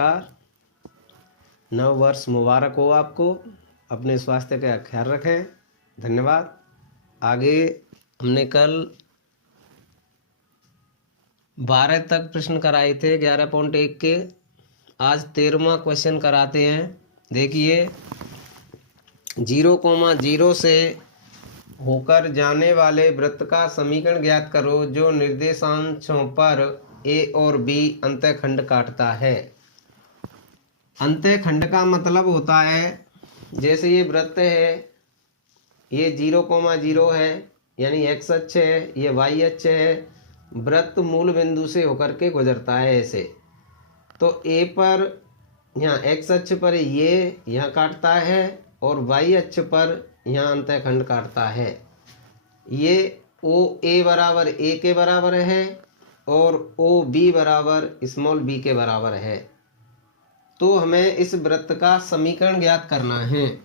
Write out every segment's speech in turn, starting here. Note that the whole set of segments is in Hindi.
नमस्कार। नव वर्ष मुबारक हो आपको। अपने स्वास्थ्य का ख्याल रखें। धन्यवाद। आगे हमने कल 12 तक प्रश्न कराए थे 11.1 के। आज 13वां क्वेश्चन कराते हैं। देखिए, 0,0 से होकर जाने वाले वृत्त का समीकरण ज्ञात करो जो निर्देशांशों पर ए और बी अंतःखंड काटता है। अंतःखंड का मतलब होता है, जैसे ये वृत्त है, ये 0,0 है यानी एक्स अक्ष है, ये वाई अक्ष है। वृत्त मूल बिंदु से होकर के गुजरता है ऐसे। तो ए पर यहाँ एक्स अक्ष पर ये यहाँ काटता है और वाई अक्ष पर यहाँ अंतःखंड काटता है। ये ओ ए बराबर ए के बराबर है और ओ बी बराबर स्मॉल बी के बराबर है। तो हमें इस वृत्त का समीकरण ज्ञात करना है।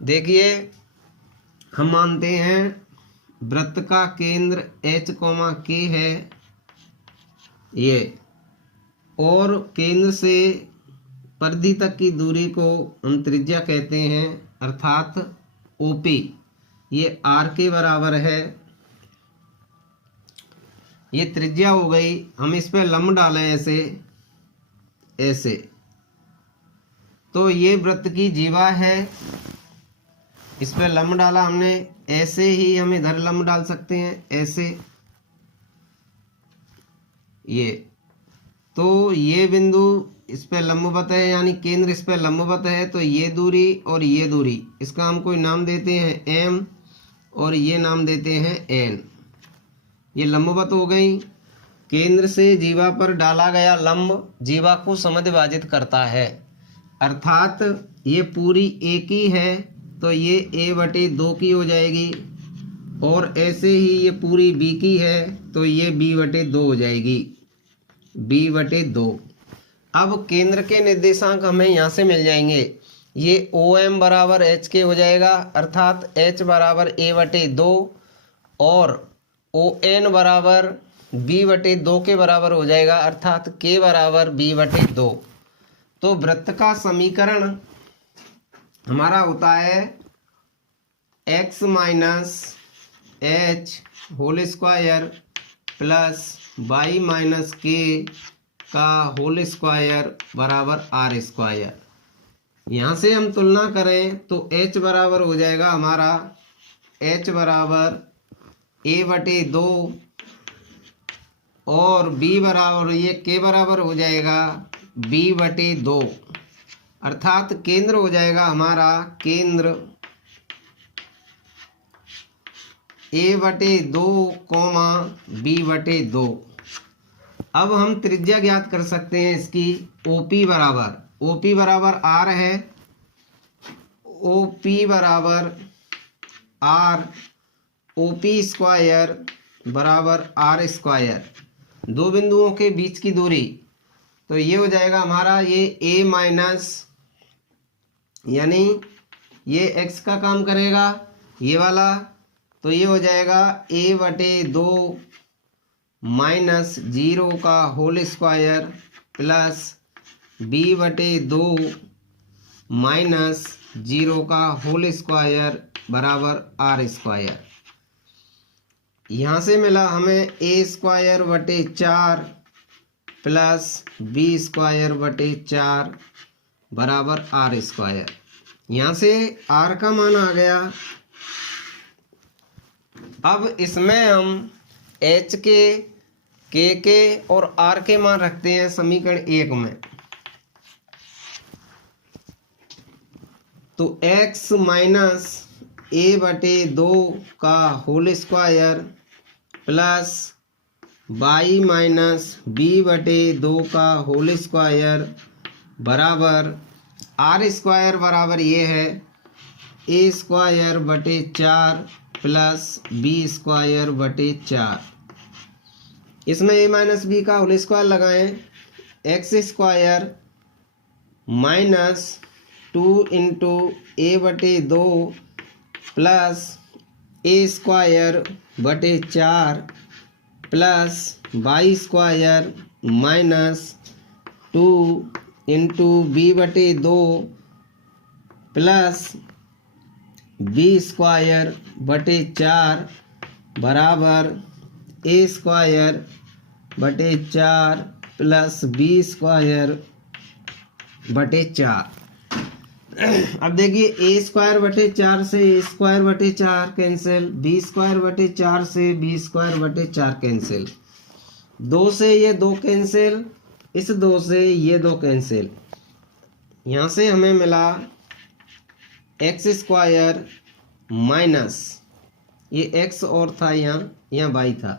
देखिए, हम मानते हैं वृत्त का केंद्र h, k है ये, और केंद्र से परिधि तक की दूरी को हम त्रिज्या कहते हैं, अर्थात OP। ये r के बराबर है। ये त्रिज्या हो गई। हम इस पे लंब डालें ऐसे ऐसे, तो ये वृत्त की जीवा है। इस पे लंब डाला हमने, ऐसे ही हम इधर लंब डाल सकते हैं ऐसे। ये तो ये बिंदु इस पे लंबवत है, यानी केंद्र इस पे लंबवत है। तो ये दूरी और ये दूरी, इसका हम कोई नाम देते हैं m और ये नाम देते हैं n। ये लंबवत हो गई। केंद्र से जीवा पर डाला गया लंब जीवा को समद्विभाजित करता है, अर्थात ये पूरी ए की है तो ये a/2 की हो जाएगी, और ऐसे ही ये पूरी b की है तो ये b/2 हो जाएगी, b/2। अब केंद्र के निर्देशांक हमें यहाँ से मिल जाएंगे। ये OM बराबर h के हो जाएगा, अर्थात h बराबर a/2 और ON बराबर b/2 के बराबर हो जाएगा, अर्थात k बराबर b/2। तो वृत्त का समीकरण हमारा होता है x minus h whole square plus y minus k का होल स्क्वायर बराबर r स्क्वायर। यहाँ से हम तुलना करें तो h बराबर हो जाएगा हमारा, h बराबर a/2 और b बराबर, ये k बराबर हो जाएगा b/2, अर्थात केंद्र हो जाएगा हमारा, केंद्र a/2, b/2। अब हम त्रिज्या ज्ञात कर सकते हैं इसकी। OP बराबर r है, OP बराबर r, OP स्क्वायर बराबर r स्क्वायर। दो बिंदुओं के बीच की दूरी, तो ये हो जाएगा हमारा, ये a माइनस, यानी ये x का काम करेगा ये वाला, तो ये हो जाएगा a/2 माइनस 0 का whole square plus b/2 minus 0 का होल स्क्वायर बराबर r स्क्वायर। यहाँ से मिला हमें a²/4 प्लस b²/4 बराबर r स्क्वायर। यहाँ से r का मान आ गया। अब इसमें हम h के, k के और r के मान रखते हैं समीकरण 1 में। तो x माइनस a/2 का whole square plus y minus b/2 का होल स्क्वायर बराबर r स्क्वायर बराबर ये है a²/4 प्लस b²/4। इसमें a माइनस b का होल स्क्वायर लगाएं, x² minus 2 into a/2 plus a²/4 plus y² minus into B बटे 2 प्लस बी स्क्वायर बटे 4 बराबर ए स्क्वायर बटे 4 प्लस बी स्क्वायर बटे 4। अब देखिए ए स्क्वायर बटे 4 से ए स्क्वायर बटे 4 कैंसिल, बी स्क्वायर बटे 4 से बी स्क्वायर बटे 4 कैंसिल, 2 से ये 2 कैंसिल, इस 2 से ये 2 कैंसिल। यहाँ से हमें मिला एक्स स्क्वायर माइनस ये एक्स और था यहाँ वाई था,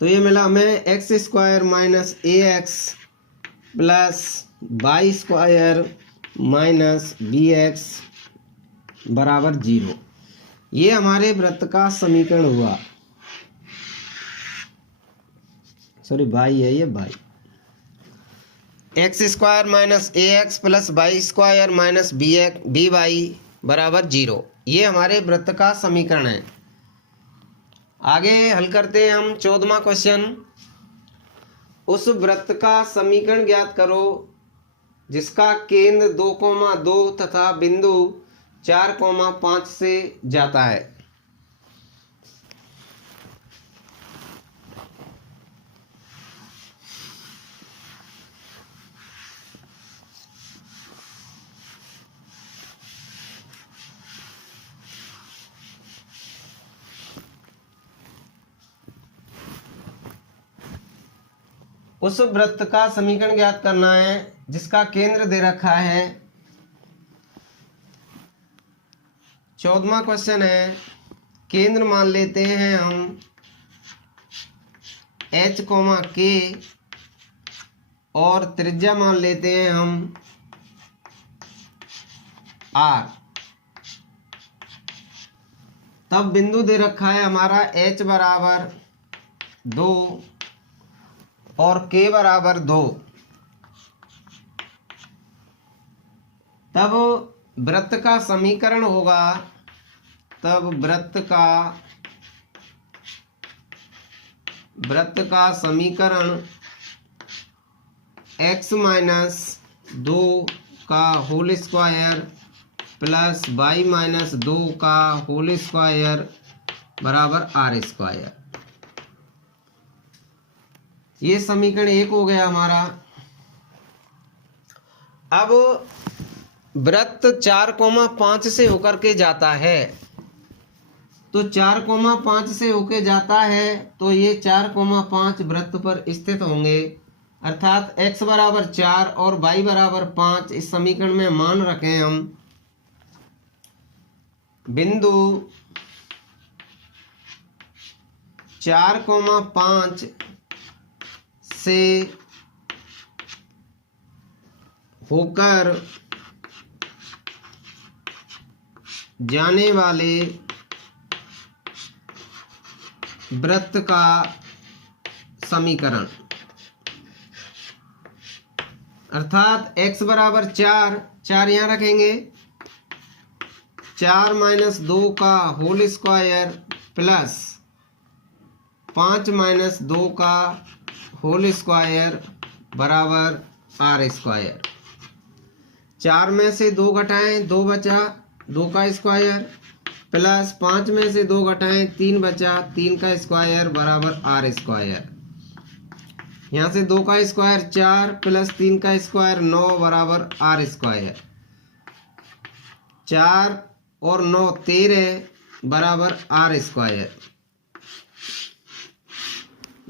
तो ये मिला हमें X square minus A X plus Y square minus B X बराबर 0। ये हमारे वृत्त का समीकरण हुआ। सॉरी वाई है ये, Y X square minus A X plus Y square minus B Y बराबर 0। ये हमारे वृत्त का समीकरण है। आगे हल करते हैं हम 14वां क्वेश्चन। उस वृत्त का समीकरण ज्ञात करो जिसका केंद्र 2,2 तथा बिंदु 4,5 से जाता है। उस वृत्त का समीकरण ज्ञात करना है जिसका केंद्र दे रखा है। 14वां क्वेश्चन है, केंद्र मान लेते हैं हम h, k और त्रिज्या मान लेते हैं हम r। तब बिंदु दे रखा है हमारा h बराबर 2 और k बराबर 2। तब वृत्त का समीकरण होगा, तब वृत्त का समीकरण x माइनस 2 का whole square plus y minus 2 का होल स्क्वायर बराबर r स्क्वायर। ये समीकरण 1 हो गया हमारा। अब वृत्त 4,5 से होकर के जाता है, तो 4,5 से होके जाता है तो ये 4,5 वृत्त पर स्थित होंगे, अर्थात x बराबर 4 और y बराबर 5। इस समीकरण में मान रखें हम बिंदु 4,5 से होकर जाने वाले वृत्त का समीकरण, अर्थात x बराबर 4 यहाँ रखेंगे, 4 माइनस 2 का होल स्क्वायर प्लस 5 माइनस 2 का होल स्क्वायर बराबर r स्क्वायर। 4 में से 2 घटाएं 2 बचा, 2 का स्क्वायर प्लस 5 में से 2 घटाएं 3 बचा, 3 का स्क्वायर बराबर r स्क्वायर। यहाँ से 2 का स्क्वायर 4 प्लस 3 का स्क्वायर 9 बराबर r स्क्वायर। 4 और 9 13 बराबर r स्क्वायर।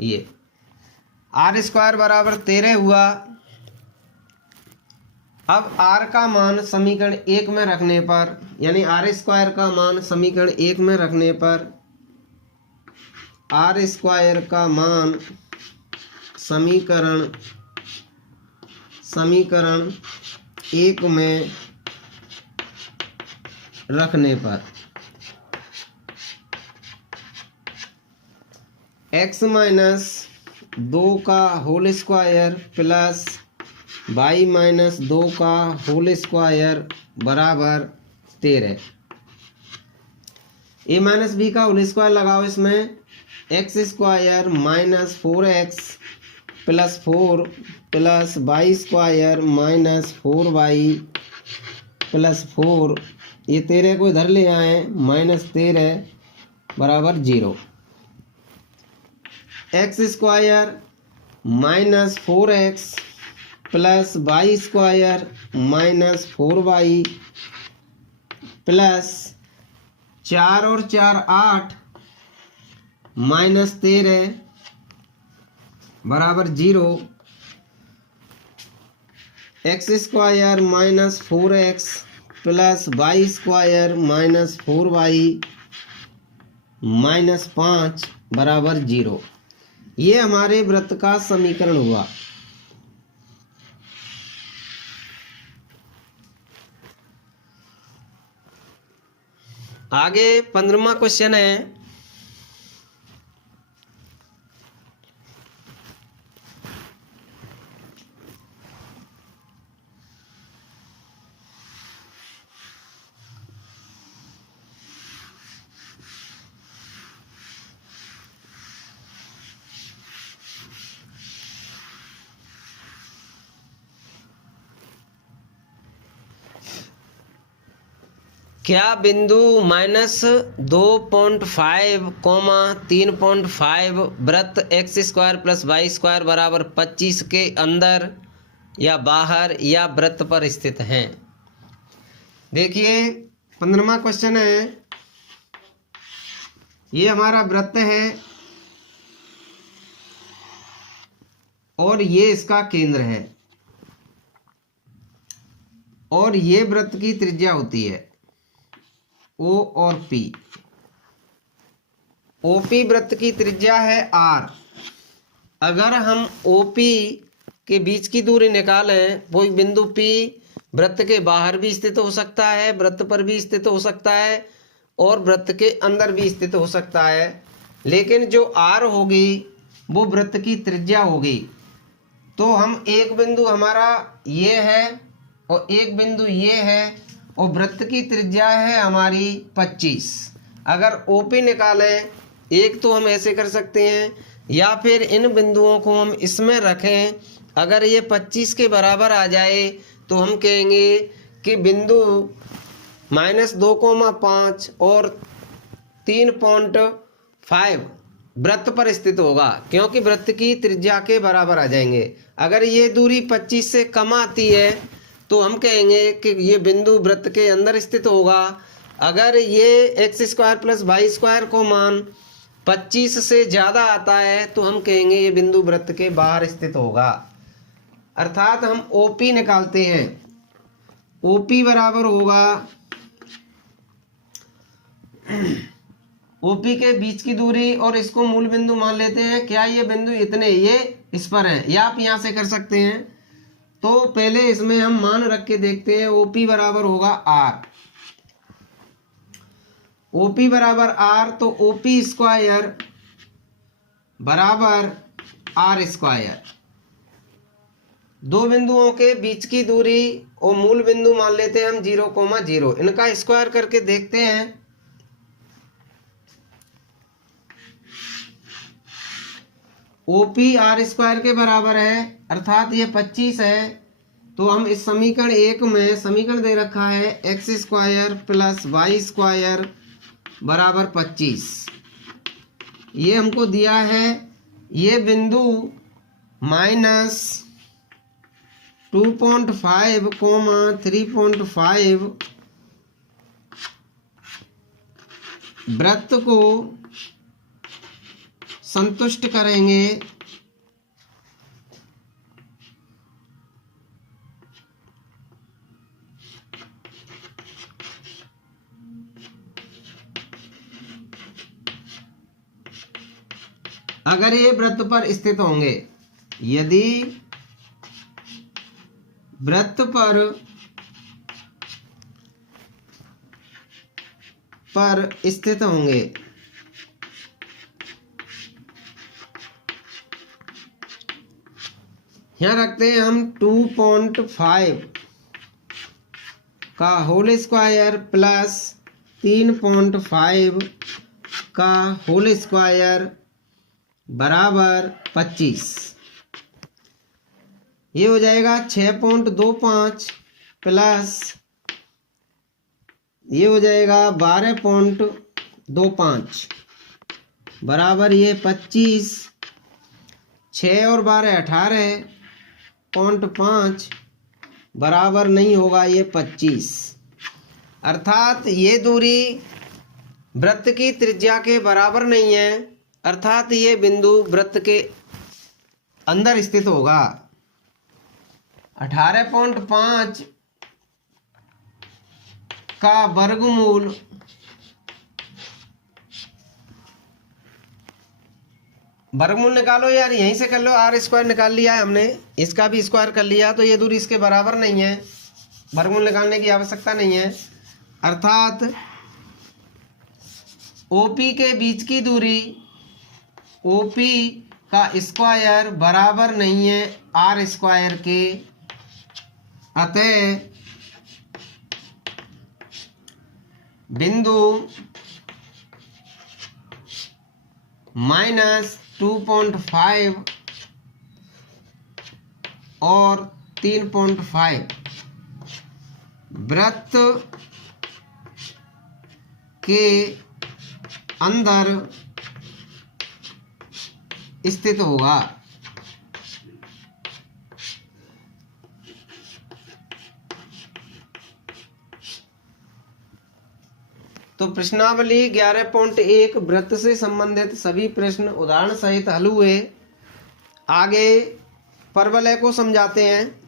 ये r स्क्वायर बराबर 13 हुआ। अब r का मान समीकरण 1 में रखने पर, यानी r स्क्वायर का मान समीकरण 1 में रखने पर, r स्क्वायर का मान समीकरण 1 में रखने पर x माइनस 2 का whole square plus y minus 2 का होल स्क्वायर बराबर 13। a माइनस बी का होल स्क्वायर लगाओ, इसमें x square minus 4x plus 4 plus Y square minus 4y plus 4, ये 13 को इधर ले आए माइनस 13 बराबर 0। X square minus 4x plus Y square minus 4y plus 4 और 4 8 माइनस 13 बराबर 0। X square minus 4x plus Y square minus 4y माइनस 5 बराबर 0। ये हमारे वृत्त का समीकरण हुआ। आगे 15वां क्वेश्चन है, क्या बिंदु -2.5, 3.5 वृत्त X square plus Y square बराबर 25 के अंदर या बाहर या वृत्त पर स्थित हैं? देखिए 15वां क्वेश्चन है, ये हमारा वृत्त है और ये इसका केंद्र है और ये वृत्त की त्रिज्या होती है O और P। OP वृत्त की त्रिज्या है R। अगर हम OP के बीच की दूरी निकालें, वो बिंदु P वृत्त के बाहर भी स्थित हो सकता है, वृत्त पर भी स्थित हो सकता है और वृत्त के अंदर भी स्थित हो सकता है, लेकिन जो R होगी वो वृत्त की त्रिज्या होगी। तो हम एक बिंदु हमारा ये है और एक बिंदु ये है और वृत्त की त्रिज्या है हमारी 25। अगर OP निकालें, एक तो हम ऐसे कर सकते हैं या फिर इन बिंदुओं को हम इसमें रखें। अगर ये 25 के बराबर आ जाए तो हम कहेंगे कि बिंदु -2,5 और 3.5 वृत्त पर स्थित होगा, क्योंकि वृत्त की त्रिज्या के बराबर आ जाएंगे। अगर ये दूरी 25 से कम आती है तो हम कहेंगे कि ये बिंदु वृत्त के अंदर स्थित होगा। अगर ये X square plus Y square को मान 25 से ज़्यादा आता है तो हम कहेंगे ये बिंदु वृत्त के बाहर स्थित होगा। अर्थात हम OP निकालते हैं। OP बराबर होगा OP के बीच की दूरी और इसको मूल बिंदु मान लेते हैं। क्या ये बिंदु इतने ये इस पर है, या आप यहाँ से कर सकते हैं। तो पहले इसमें हम मान रख के देखते हैं। OP बराबर होगा R। OP बराबर R, तो OP स्क्वायर बराबर R स्क्वायर। दो बिंदुओं के बीच की दूरी और मूल बिंदु मान लेते हैं हम 0,0। इनका स्क्वायर करके देखते हैं। OP R स्क्वायर के बराबर है, अर्थात ये 25 है। तो हम इस समीकरण 1 में समीकरण दे रखा है X square plus Y square बराबर 25। ये हमको दिया है ये बिंदु -2.5, 3.5 वृत्त को संतुष्ट करेंगे। अगर ये वृत्त पर स्थित होंगे। यदि वृत्त पर स्थित होंगे। यहाँ रखते हैं हम 2.5 का होल स्क्वायर प्लस 3.5 का होल स्क्वायर बराबर 25। ये हो जाएगा 6.25 प्लस ये हो जाएगा 12.25 बराबर ये 25। 6 और 12 18.5 बराबर नहीं होगा ये 25। अर्थात ये दूरी वृत्त की त्रिज्या के बराबर नहीं है, अर्थात ये बिंदु वृत्त के अंदर स्थित होगा। 18.5 का वर्गमूल निकालो यार, यहीं से कर लो। आर स्क्वायर निकाल लिया है हमने, इसका भी स्क्वायर कर लिया, तो ये दूरी इसके बराबर नहीं है, वर्गमूल निकालने की आवश्यकता नहीं है। अर्थात ओपी के बीच की दूरी ओपी का स्क्वायर बराबर नहीं है आर स्क्वायर के। अतः बिंदु -2.5 और 3.5 वृत्त के अंदर स्थित होगा। तो प्रश्नावली 11.1 वृत्त से संबंधित सभी प्रश्न उदाहरण सहित हल हुए। आगे परवलय को समझाते हैं।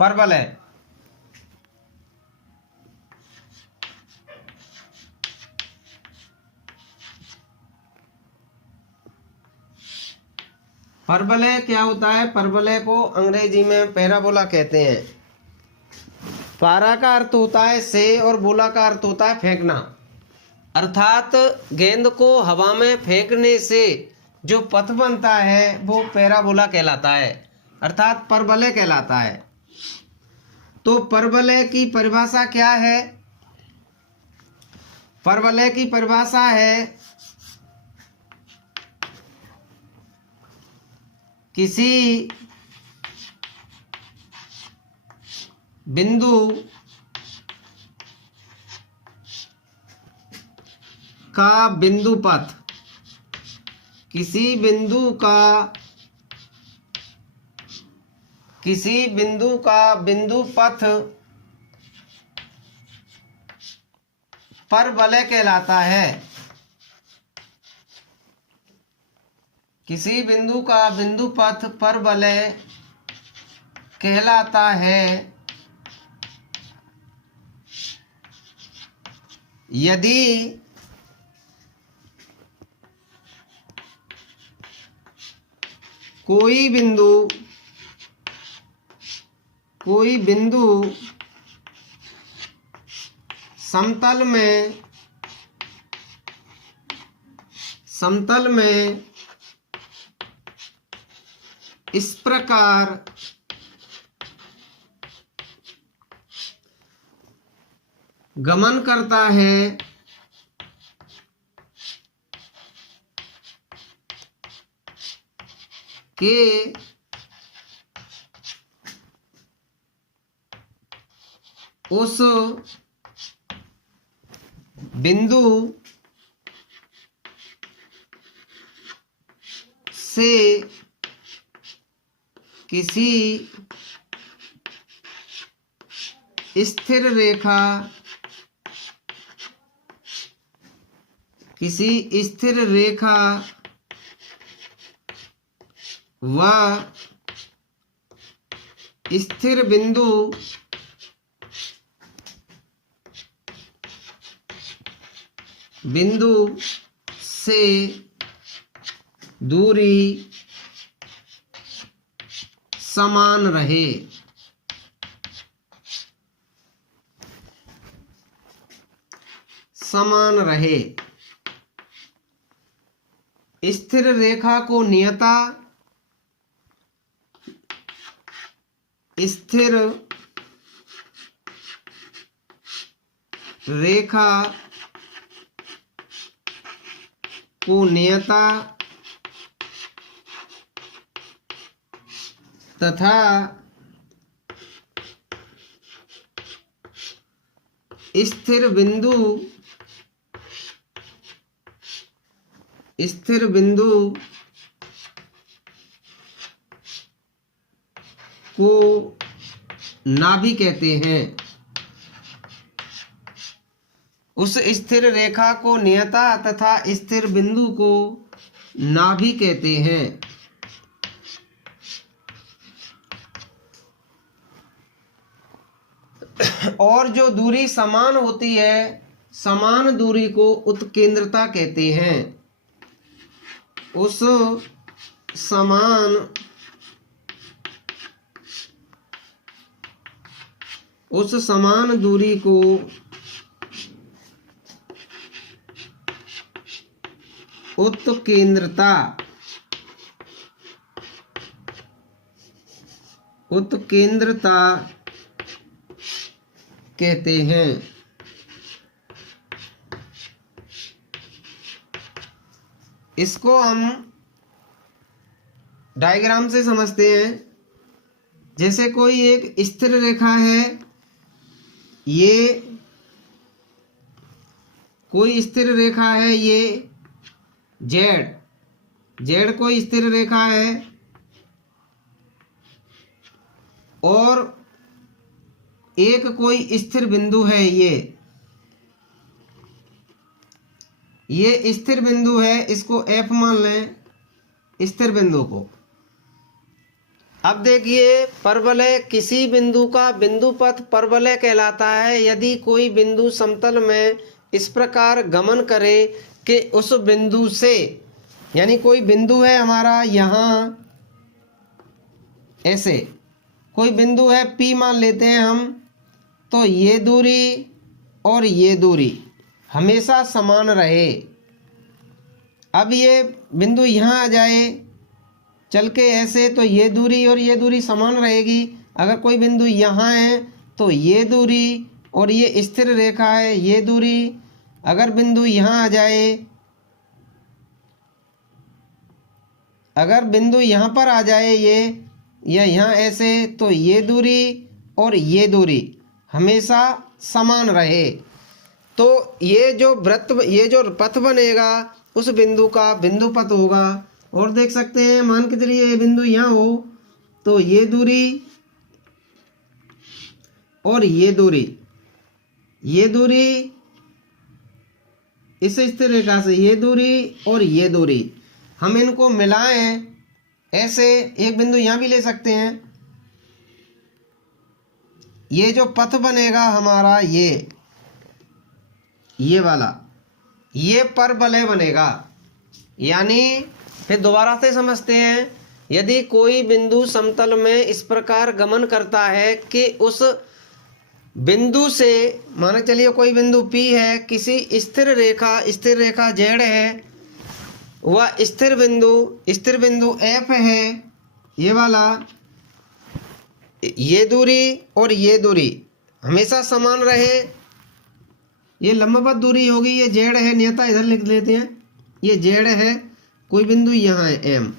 परवलय परवलय क्या होता है? परवलय को अंग्रेजी में पैराबोला कहते हैं। पारा का अर्थ होता है से और बोला का अर्थ होता है फेंकना। अर्थात गेंद को हवा में फेंकने से जो पथ बनता है वो पैराबोला कहलाता है, अर्थात परवलय कहलाता है। तो परवलय की परिभाषा क्या है? परवलय की परिभाषा है किसी बिंदु का बिंदु पथ, किसी बिंदु का बिंदु पथ परवलय कहलाता है। किसी बिंदु का बिंदु पथ परवलय कहलाता है यदि कोई बिंदु समतल में इस प्रकार गमन करता है कि उस बिंदु से किसी स्थिर रेखा व स्थिर बिंदु से दूरी समान रहे। समान रहे। स्थिर रेखा को नियता, स्थिर रेखा को नियता तथा स्थिर बिंदु को नाभि कहते हैं। उस स्थिर रेखा को नियता तथा स्थिर बिंदु को नाभि कहते हैं। और जो दूरी समान होती है, समान दूरी को उत्केंद्रता कहते हैं। उस समान दूरी को उत्केंद्रता कहते हैं। इसको हम डायग्राम से समझते हैं। जैसे कोई एक स्थिर रेखा है, ये कोई स्थिर रेखा है, ये जेड कोई स्थिर रेखा है, और एक कोई स्थिर बिंदु है, ये स्थिर बिंदु है, इसको F मान लें, स्थिर बिंदु को। अब देखिए, परवलय किसी बिंदु का बिंदुपथ परवलय कहलाता है यदि कोई बिंदु समतल में इस प्रकार गमन करे कि उस बिंदु से, यानी कोई बिंदु है हमारा यहाँ, ऐसे कोई बिंदु है P मान लेते हैं हम, तो ये दूरी और ये दूरी हमेशा समान रहे। अब ये बिंदु यहाँ आ जाए चल के ऐसे, तो ये दूरी और ये दूरी समान रहेगी। अगर कोई बिंदु यहाँ है तो ये दूरी और ये स्थिर रेखा है, ये दूरी। अगर बिंदु यहाँ आ जाए, अगर बिंदु यहाँ पर आ जाए ये, या यहाँ ऐसे, तो ये दूरी और ये दूरी हमेशा समान रहे। तो ये जो वृत्त, ये जो पथ बनेगा उस बिंदु का बिंदुपथ होगा। और देख सकते हैं, मान के चलिए ये बिंदु यहाँ हो, तो ये दूरी और ये दूरी इस स्थिर रेखा से, ये दूरी और ये दूरी हम इनको मिलाएं, ऐसे एक बिंदु यहाँ भी ले सकते हैं। ये जो पथ बनेगा हमारा, ये वाला, ये परवलय बनेगा। यानी फिर दोबारा से समझते हैं, यदि कोई बिंदु समतल में इस प्रकार गमन करता है कि उस बिंदु से, मान चलिए कोई बिंदु P है, किसी स्थिर रेखा Z है, वह स्थिर बिंदु F है, ये वाला, ये दूरी और ये दूरी हमेशा समान रहे। ये लंबवत दूरी होगी, ये Z है, नियता इधर लिख लेते हैं, ये Z है, कोई बिंदु यहाँ है M,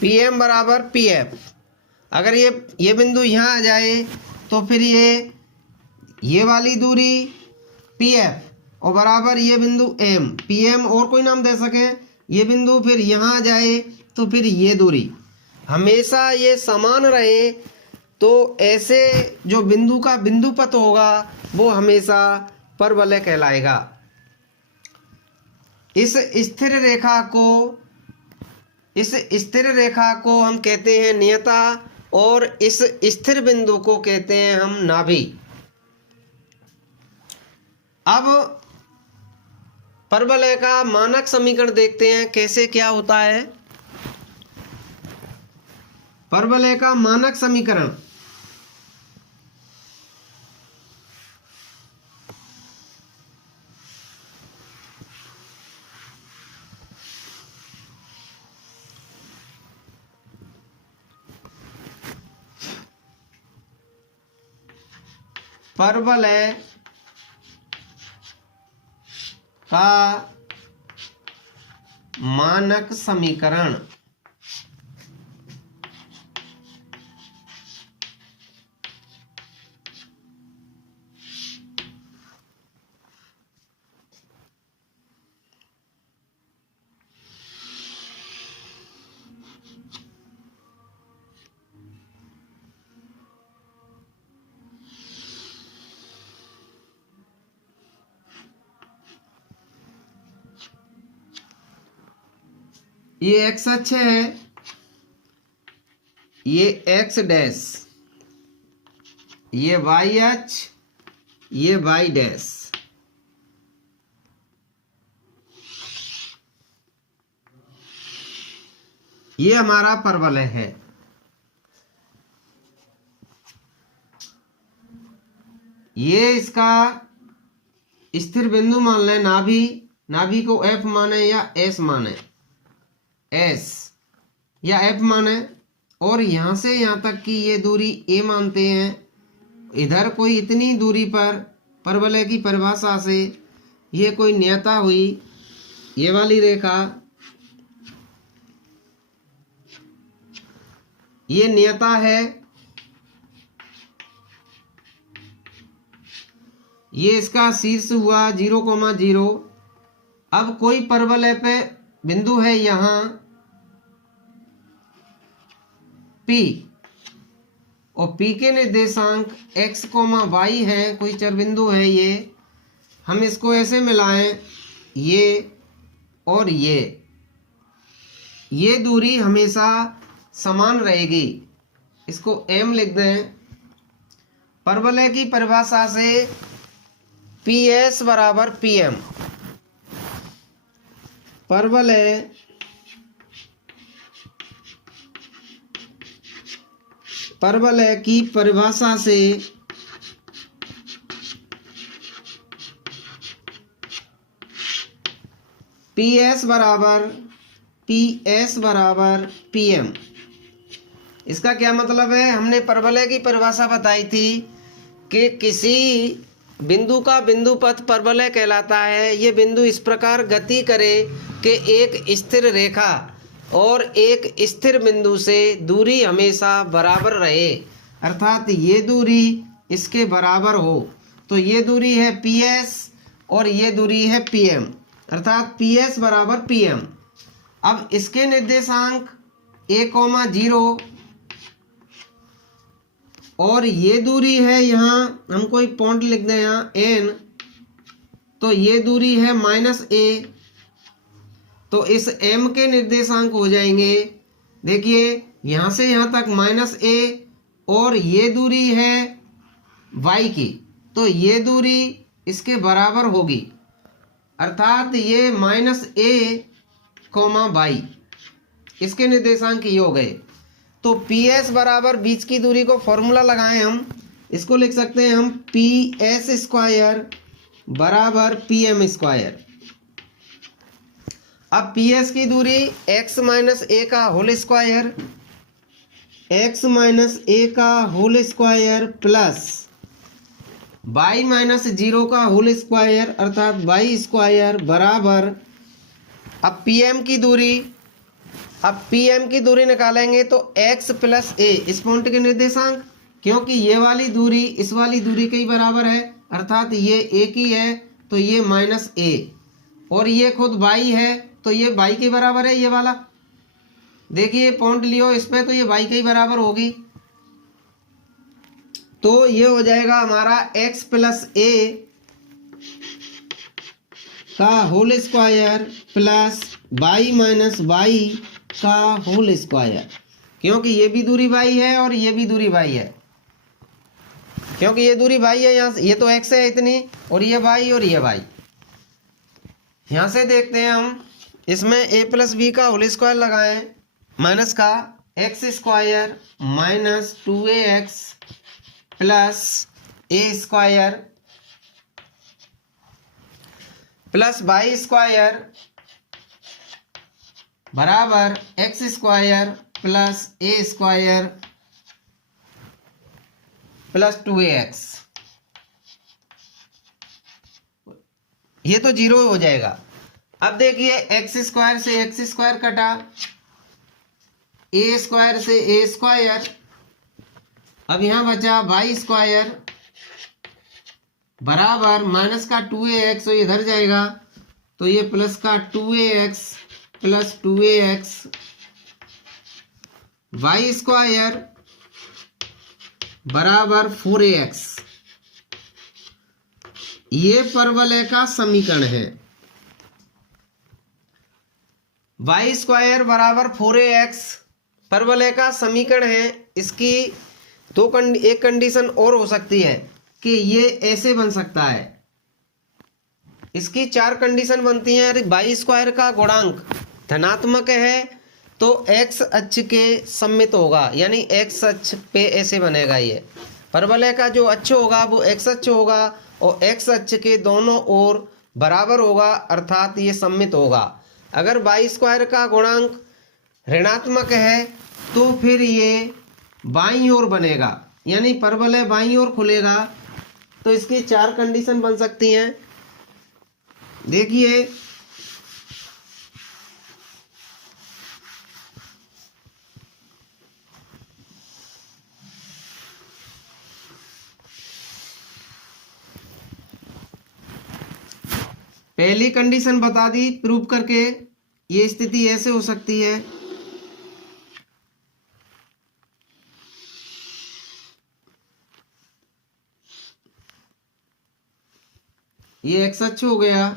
PM बराबर PF। अगर ये बिंदु यहाँ आ जाए तो फिर ये वाली दूरी PF और बराबर ये बिंदु M, PM और कोई नाम दे सकें। ये बिंदु फिर यहाँ आ जाए तो फिर ये दूरी हमेशा ये समान रहे। तो ऐसे जो बिंदु का बिंदुपथ होगा वो हमेशा परवलय कहलाएगा। इस स्थिर रेखा को हम कहते हैं नियता, और इस स्थिर बिंदु को कहते हैं हम नाभि। अब परवलय का मानक समीकरण देखते हैं कैसे क्या होता है। परवलय का मानक समीकरण, परवलय का मानक समीकरण। ये एक्स अक्ष है, ये एक्स डैश, ये वाई अक्ष, ये वाई डैश। ये हमारा परवलय है। ये इसका स्थिर बिंदु मान लें, नाभि, नाभि को एफ माने या एस माने, एस या एफ माने, और यहां से यहां तक की ये दूरी ए मानते हैं। इधर कोई इतनी दूरी पर परवलय की परिभाषा से ये कोई नियता हुई, ये वाली रेखा, ये नियता है। ये इसका शीर्ष हुआ 0,0। अब कोई परवलय पे बिंदु है यहां P, और P के निर्देशांक x, y है, कोई चर बिंदु है ये। हम इसको ऐसे मिलाएं, ये और ये दूरी हमेशा समान रहेगी। इसको m लिख दें। परवलय की परिभाषा से PS बराबर PM। परवलय की परिभाषा से PS बराबर PM। इसका क्या मतलब है? हमने परवलय की परिभाषा बताई थी कि किसी बिंदु का बिंदु पथ परवलय कहलाता है। ये बिंदु इस प्रकार गति करे कि एक स्थिर रेखा और एक स्थिर बिंदु से दूरी हमेशा बराबर रहे, अर्थात ये दूरी इसके बराबर हो। तो ये दूरी है PS और ये दूरी है PM, अर्थात PS बराबर PM। अब इसके निर्देशांक a,0 और ये दूरी है, यहाँ हम कोई पॉइंट लिख दें यहाँ n, तो ये दूरी है -a। तो इस m के निर्देशांक हो जाएंगे, देखिए यहाँ से यहाँ तक -a, और ये दूरी है y की, तो ये दूरी इसके बराबर होगी, अर्थात ये -a, y, इसके निर्देशांक ये हो गए। तो PS बराबर बीच की दूरी को फॉर्मूला लगाएं हम, इसको लिख सकते हैं हम PS² बराबर PM²। अब PS की दूरी x - a का होल स्क्वायर, x - a का होल स्क्वायर प्लस y - 0 का होल स्क्वायर, अर्थात y² बराबर। अब PM की दूरी निकालेंगे तो x + a, इस पॉइंट के निर्देशांक, क्योंकि ये वाली दूरी इस वाली दूरी के ही बराबर है, अर्थात ये a की है तो ये -a, और ये खुद y है तो ये y के बराबर है। ये वाला देखिए पॉइंट लियो इस पे, तो ये y के ही बराबर होगी। तो ये हो जाएगा हमारा x + a का whole square plus y - y का होल स्क्वायर, क्योंकि ये भी दूरी y है और ये भी दूरी y है, क्योंकि ये दूरी y है, यहाँ ये तो x है इतनी, और ये y और ये y। यहाँ से देखते हैं हम, इसमें a + b का होल स्क्वायर लगाएं, माइनस का x² - 2ax plus a² plus y² बराबर x² plus a² plus 2ax। ये तो 0 हो जाएगा। अब देखिए एक्स स्क्वायर से एक्स स्क्वायर कटा, ए स्क्वायर से ए स्क्वायर, अब यहां बचा वाई स्क्वायर बराबर माइनस का 2ax, तो इधर जाएगा तो ये प्लस का 2ax plus 2ax, Y square बराबर 4ax। ये परवलय का समीकरण है। वाई स्क्वायर बराबर 4ax परवलय का समीकरण है। इसकी एक कंडीशन और हो सकती है कि ये ऐसे बन सकता है। इसकी 4 कंडीशन बनती हैं। वाई स्क्वायर का गुणांक धनात्मक है तो एक्स अक्ष के सममित होगा, यानी एक्स अक्ष पे ऐसे बनेगा। ये परवलय का जो अक्ष होगा वो एक्स अक्ष होगा और एक्स अक्ष के दोनों ओर बराबर होगा, अर्थात ये सममित होगा। अगर वाई स्क्वायर का गुणांक ऋणात्मक है तो फिर ये बाईं ओर बनेगा, यानी परवलय बाईं ओर खुलेगा। तो इसकी 4 कंडीशन बन सकती हैं। देखिए पहली कंडीशन बता दी प्रूव करके, ये स्थिति ऐसे हो सकती है। ये एक्स अक्ष हो गया,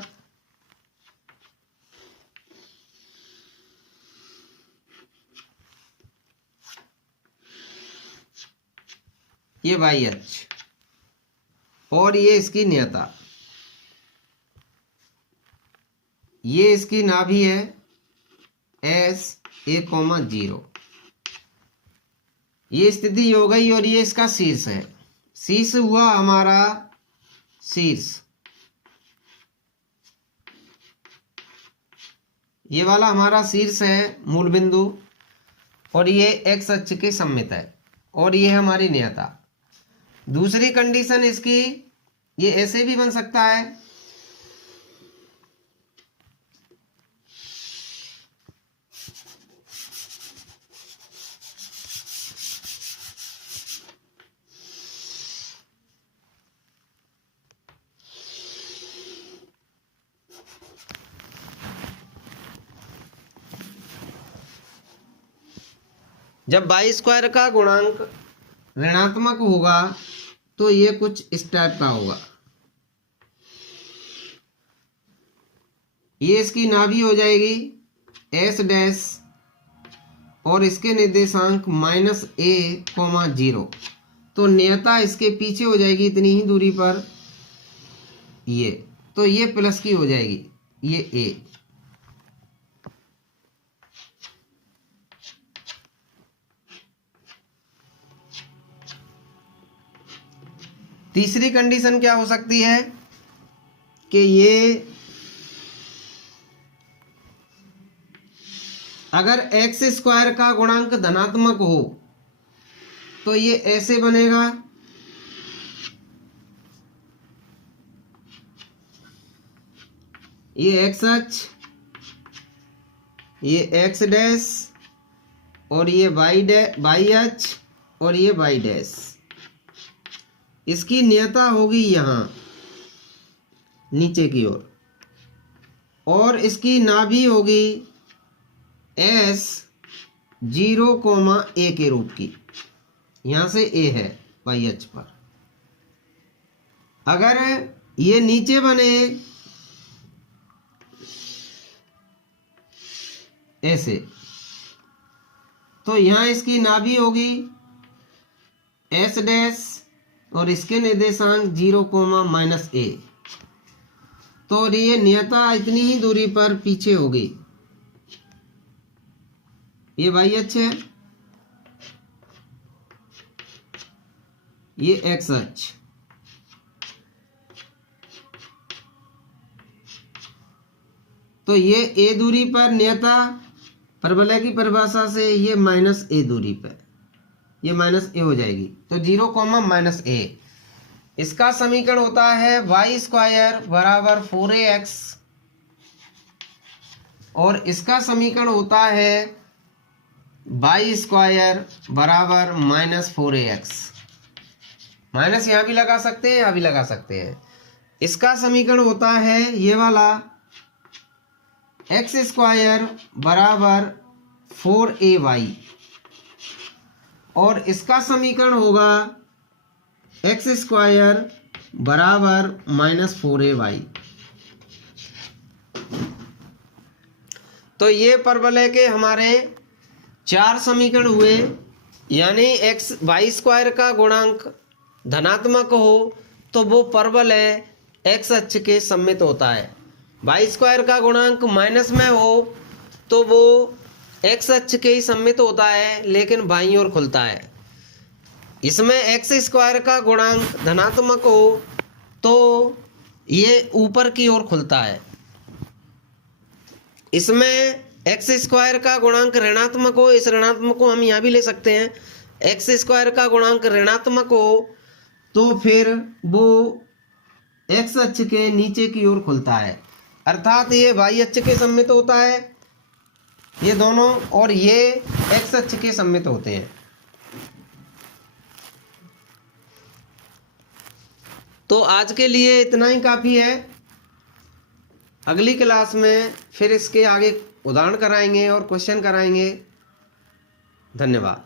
ये वाई अक्ष, और ये इसकी नियता, ये इसकी नाभि है एस ए कॉमा 0। ये स्थिति हो गई और ये इसका शीर्ष है। शीर्ष हुआ हमारा शीर्ष, ये वाला हमारा शीर्ष है मूल बिंदु, और ये एक्स अक्ष के सममित है, और ये हमारी नियता। दूसरी कंडीशन इसकी, ये ऐसे भी बन सकता है। जब वाई स्क्वायर का गुणांक ऋणात्मक होगा तो ये कुछ इस टाइप का होगा। ये इसकी नाभि हो जाएगी एस डैश, और इसके निर्देशांक -a,0। तो नियता इसके पीछे हो जाएगी इतनी ही दूरी पर, ये तो ये प्लस की हो जाएगी, ये a। तीसरी कंडीशन क्या हो सकती है कि ये अगर एक्स स्क्वायर का गुणांक धनात्मक हो तो ये ऐसे बनेगा, ये एक्स अक्ष, ये एक्स डैश, और ये वाई अक्ष, और ये वाई डैश। इसकी नियता होगी यहाँ नीचे की ओर, और इसकी नाभि होगी एस 0,a के रूप की। यहां से a है वाई अक्ष पर। अगर ये नीचे बने ऐसे, तो यहां इसकी नाभि होगी एस डैश, और इसके निर्देशांक 0,-a। तो ये नियता इतनी ही दूरी पर पीछे होगी। ये वाई अक्ष है, ये एक्स अक्ष, तो ये a दूरी पर नियता परवलय की परिभाषा से ये -a दूरी पर, ये -a हो जाएगी। तो 0, -a इसका समीकरण होता है वाई स्क्वायर बराबर 4ax और इसका समीकरण होता है वाई स्क्वायर बराबर -4ax। माइनस यहाँ भी लगा सकते हैं, यहाँ भी लगा सकते हैं। इसका समीकरण होता है ये वाला एक्स स्क्वायर बराबर 4ay और इसका समीकरण होगा एक्स स्क्वायर बराबर -4ay। तो ये परवलय के हमारे 4 समीकरण हुए, यानी एक्स वाई स्क्वायर का गुणांक धनात्मक हो तो वो परवलय एक्स अक्ष के सममित होता है, वाई स्क्वायर का गुणांक माइनस में हो तो वो एक्स अक्ष के ही सममित होता है लेकिन बाईं ओर खुलता है। इसमें एक्स स्क्वायर का गुणांक धनात्मक हो तो ये ऊपर की ओर खुलता है। इसमें एक्स स्क्वायर का गुणांक ऋणात्मक हो, इस ऋणात्मक को हम यहाँ भी ले सकते हैं, एक्स स्क्वायर का गुणांक ऋणात्मक हो तो फिर वो एक्स अक्ष के नीचे की ओर खुलता है, अर्थात ये वाई अक्ष के सममित होता है ये दोनों, और ये एक्स अक्ष के सममित होते हैं। तो आज के लिए इतना ही काफ़ी है। अगली क्लास में फिर इसके आगे उदाहरण कराएंगे और क्वेश्चन कराएंगे। धन्यवाद।